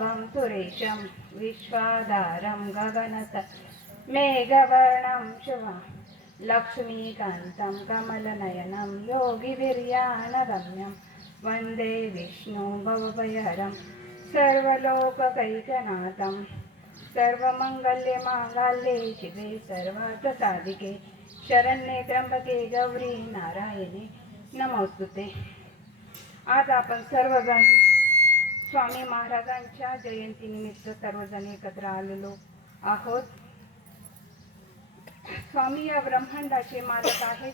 पद्मनाभं सुरेशं विश्वाधारं गगनत मेघवर्णं शुभं। लक्ष्मीकान्तं कमलनयनं योगिवीर्यानगम्यं वन्दे विष्णु भवभयहरं सर्वलोककैकनाथं सर्वमङ्गल्यमाङ्गाल्ये शिवे सर्वार्थसाधिके शरण्ये त्र्यंबके गौरी नारायणे नमोस्तुते। आज आपण सर्वजण स्वामी महाराजांच्या जयंतीनिमित्त सर्वजण एकत्र आलेलो आहोत. स्वामी या ब्रह्मांडाचे मालक आहेत.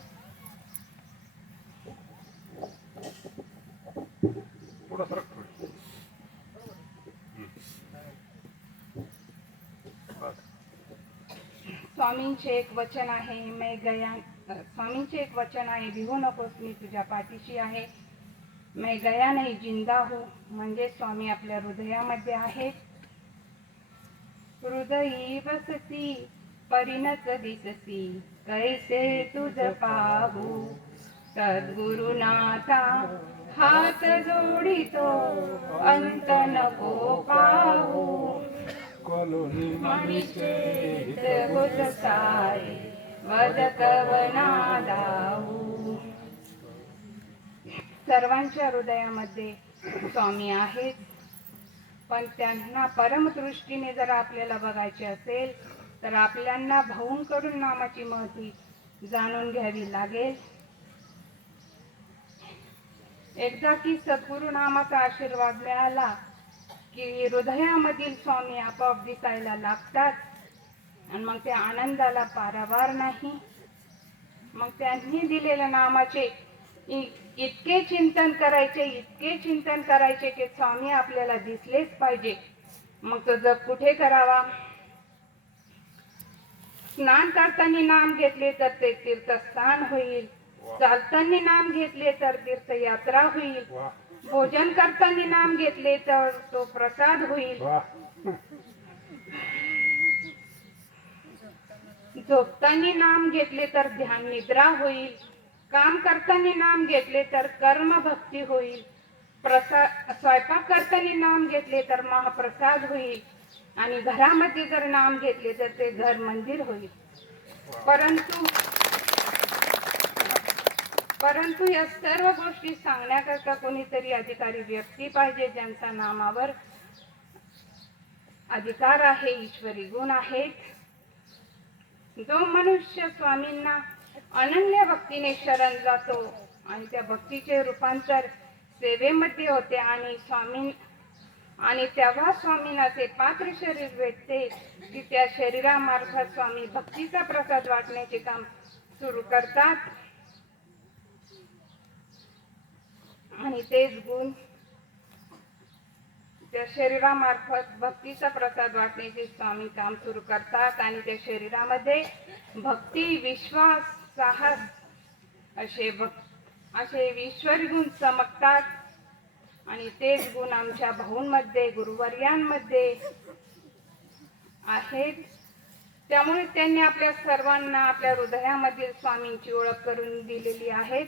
स्वामींचे एक वचन आहे मै गया स्वामींचे एक वचन आहे भिवू नकोस मी तुझ्या पाठीशी आहे. मैं गया नाही जिंदा हो। म्हणजे स्वामी आपल्या हृदयामध्ये आहेत। हृदयी बसती परिणच दिसती। कैसे तुझ पाहू? सद्गुरुनाथा हात जोडितो अंत नको पाहू। कॉलोनी होत साय वदकवना दाऊ सर्वांच्या हृदयामध्ये स्वामी आहेत. पण त्यांना परमदृष्टीने जर आपल्याला बघायचे असेल तर आपल्याला भाऊंकडून नामाची महती जाणून घ्यावी लागेल. एकदा की सद्गुरु नामाचा आशीर्वाद मिळाला की हृदयामधील स्वामी आपोआप दिसायला लागतात आणि मग त्या आनंदाला पारावार नाही. मग त्यांनी दिलेल्या नामाचे इतके चिंतन करायचे इतके चिंतन करायचे की स्वामी आपल्याला दिसलेच पाहिजे. मग तो जप कुठे करावा? स्नान करताना नाम घेतले तर ते तीर्थस्थान होईल. चालताना नाम घेतले तर तीर्थयात्रा होईल. भोजन करताना नाम घेतले तर तो प्रसाद होईल. झोपताना नाम घेतले तर ध्यान निद्रा होईल. काम करताना नाम घेतले तर कर्म भक्ती होईल. प्रसाद स्वयंपाक करताना नाम घेतले तर महाप्रसाद होईल. आणि घरामध्ये जर नाम घेतले तर ते घर मंदिर होईल. परंतु परंतु या सर्व गोष्टी सांगण्याकरता कोणीतरी अधिकारी व्यक्ती पाहिजे ज्यांचा नामावर अधिकार आहे ईश्वरी गुण आहेत. जो मनुष्य स्वामींना अनन्य भक्तीने शरण जातो. आणि त्या भक्तीचे रूपांतर सेवेमध्ये होते आणि स्वामी आणि तेव्हा स्वामींना ते पात्र शरीर भेटते की त्या शरीरामार्फत स्वामी भक्तीचा प्रसाद वाटण्याचे काम सुरू करतात. आणि तेच गुण त्या शरीरामार्फत भक्तीचा प्रसाद वाटण्याचे स्वामी काम सुरू करतात. आणि त्या शरीरामध्ये भक्ती विश्वास साहस. असे भक असे ईश्वरी गुण चमकतात. आणि तेच गुण आमच्या भाऊंमध्ये गुरुवर्यांमध्ये आहेत. त्यामुळे त्यांनी आपल्या सर्वांना आपल्या हृदयामधील स्वामींची ओळख करून दिलेली आहे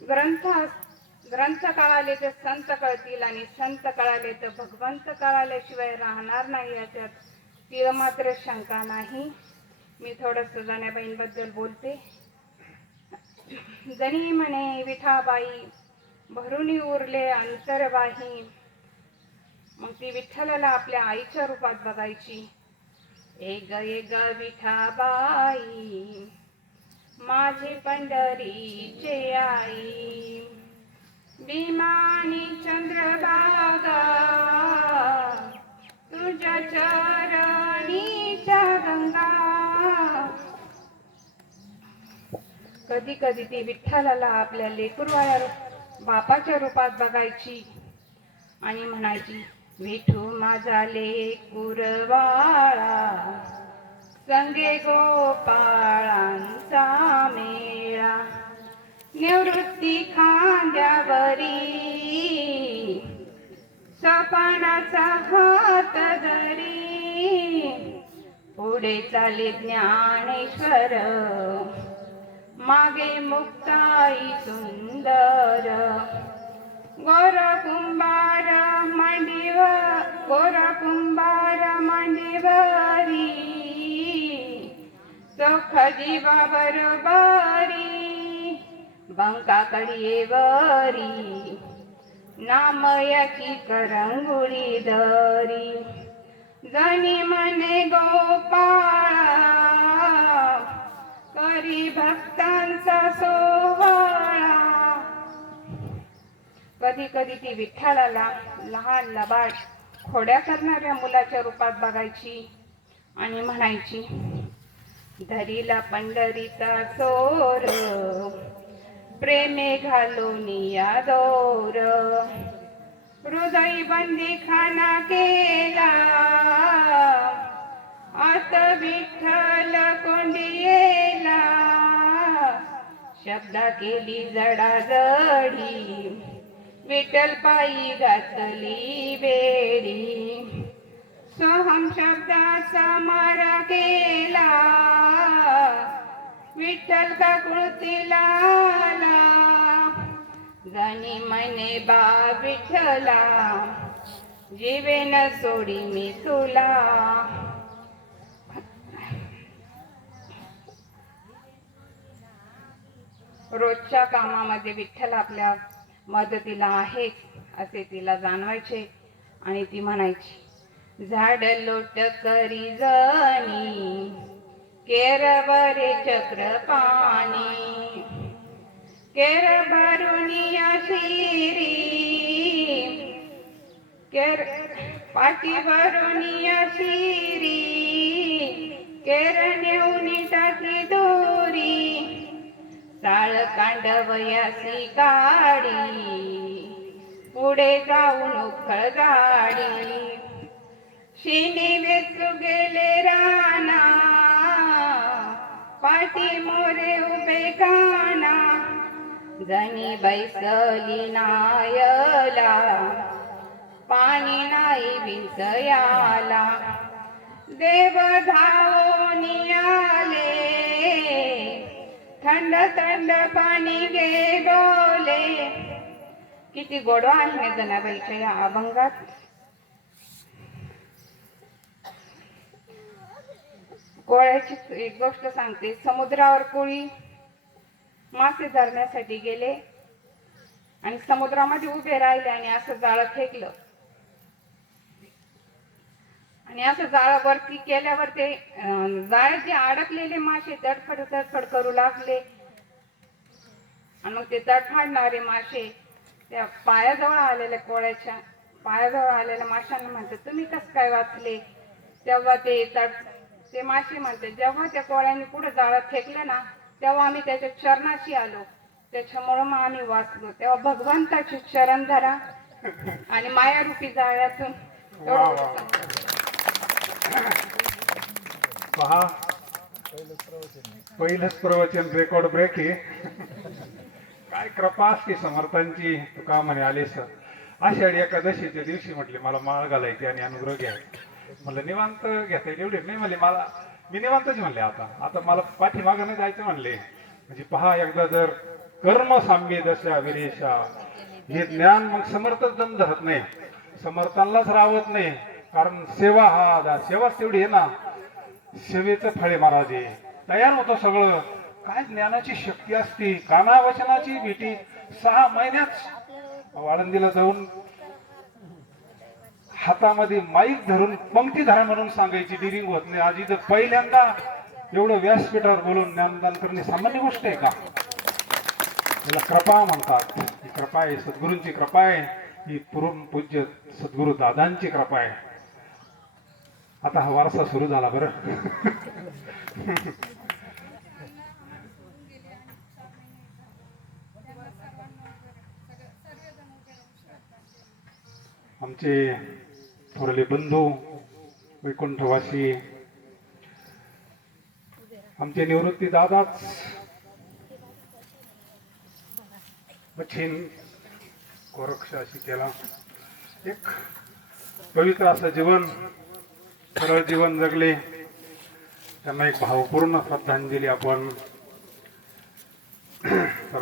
ग्रंथ ग्रंथ कळाले तर संत कळतील आणि संत कळाले तर भगवंत कळाल्याशिवाय राहणार नाही याच्यात तिला मात्र शंका नाही. मी थोडस जाण्याबाईंबद्दल बोलते. जणी म्हणे विठाबाई भरून उरले अंतरवाही. मग ती विठ्ठलाला आपल्या आईच्या रूपात बघायची. एक एक विठाबाई माझी पंढरीचे आई. विमानी चंद्रबागा तुझ्या चरण कधी कधी ती विठ्ठलाला आपल्या लेकरवाया बापाच्या रूपात बघायची आणि म्हणायची विठू माझा लेकुरवाळा संगे गोपाळांचा मेळा निवृत्ती खांद्यावरी सपनाचा हात धरी पुढे चाले ज्ञानेश्वर मागे मुक्ताई सुंदर. गोर कुंभार कोरा कुंभार मांडीवरी. चोख जीवा बरोबारी बंका कडीवरी नाम याची करंगुळी दरी जनी मने गोपाळा हरी भक्तांचा सोहळा. कधी कधी ती विठ्ठलाला लहान लबाड खोड्या करणाऱ्या मुलाच्या रूपात बघायची आणि म्हणायची धरीला पंढरीचा चोर प्रेमे घालून या दोर हृदय बंदी खाना केला. आत विठ्ठल कोंडियेला शब्दा केली जडाजडी. विठ्ठल पायी घातली बेडी. सोहम शब्दाचा मारा केला. विठ्ठल का कृतीला आला जाणी मने बा विठ्ठला जीवेन सोडी मी तुला. रोजच्या कामामध्ये विठ्ठल आपल्या मदतीला आहे असे तिला जाणवायचे आणि ती म्हणायची झाड लोट करी जनी केरबरे चक्र पाणी केर भरुनिया शिरी केर पाठी भरुनिया शिरी साळ काडी पुढे जाऊन उखळ गाडी. शिनी वेचू गेले राणा. पाठी मोरे उभे काना. जणी बैसली नायला. पाणी नाही विसयाला देव धावून आले. थंड थंड पाणी गे डोले. किती गोडवा आहे जनाबाईच्या या अभंगात. कोळ्याची एक गोष्ट सांगते समुद्रावर कोळी मासे धरण्यासाठी गेले आणि समुद्रामध्ये उभे राहिले आणि असं जाळं फेकलं. आणि असं जाळावरती केल्यावर ते अं, जाळ्यात जे अडकलेले मासे तडफड तडफड करू लागले. आणि मग ते तडफडणारे मासे त्या पायाजवळ आलेल्या कोळ्याच्या पायाजवळ आलेल्या माशांना म्हणतात तुम्ही कसं काय वाचले? तेव्हा ते तड ते मासे म्हणते जेव्हा त्या कोळ्याने पुढे जाळं फेकलं ना तेव्हा आम्ही त्याच्या चरणाशी आलो. त्याच्यामुळं मग आम्ही वाचलो. तेव्हा भगवंताची चरण धरा आणि मायारूपी जाळ्यातून पहा. पहिलंच प्रवचन रेकॉर्ड ब्रेक आहे. काय कृपा की समर्थांची तुका म्हणे आलेस आषाढी एकादशीच्या दिवशी म्हटले मला माळ घालायची आणि अनुग्रह घ्या म्हणलं निवांत घेता येईल एवढे? नाही म्हणले मला मी निवांतच म्हणले आता आता मला पाठीमागं जायचं म्हणले. म्हणजे पहा एकदा जर कर्म साम्य दशा विरेशा हे ज्ञान मग समर्थच दम धरत नाही. समर्थांनाच राहत नाही. कारण सेवा हा दा- सेवाच तेवढी आहे ना. सेवेचं फळे आहे तयार होतं सगळं. काय ज्ञानाची शक्ती असते काना वचनाची भेटी सहा महिन्यात आळंदीला जाऊन हातामध्ये माईक धरून पंक्ती धरा म्हणून सांगायची डिरिंग होत नाही. आजी तर पहिल्यांदा एवढं व्यासपीठावर बोलून ज्ञानदान करणे सामान्य गोष्ट आहे का? त्याला कृपा म्हणतात. ही कृपा आहे सद्गुरूंची कृपा आहे. ही पूर्ण पूज्य सद्गुरू दादांची कृपा आहे. आता हा वारसा सुरू झाला बरं. आमचे थोरले बंधू वैकुंठवासी आमचे निवृत्ती दादाच मच्छीन गोरक्ष अशी केला. एक पवित्र असं जीवन सरळ जीवन जगले. त्यांना एक भावपूर्ण श्रद्धांजली आपण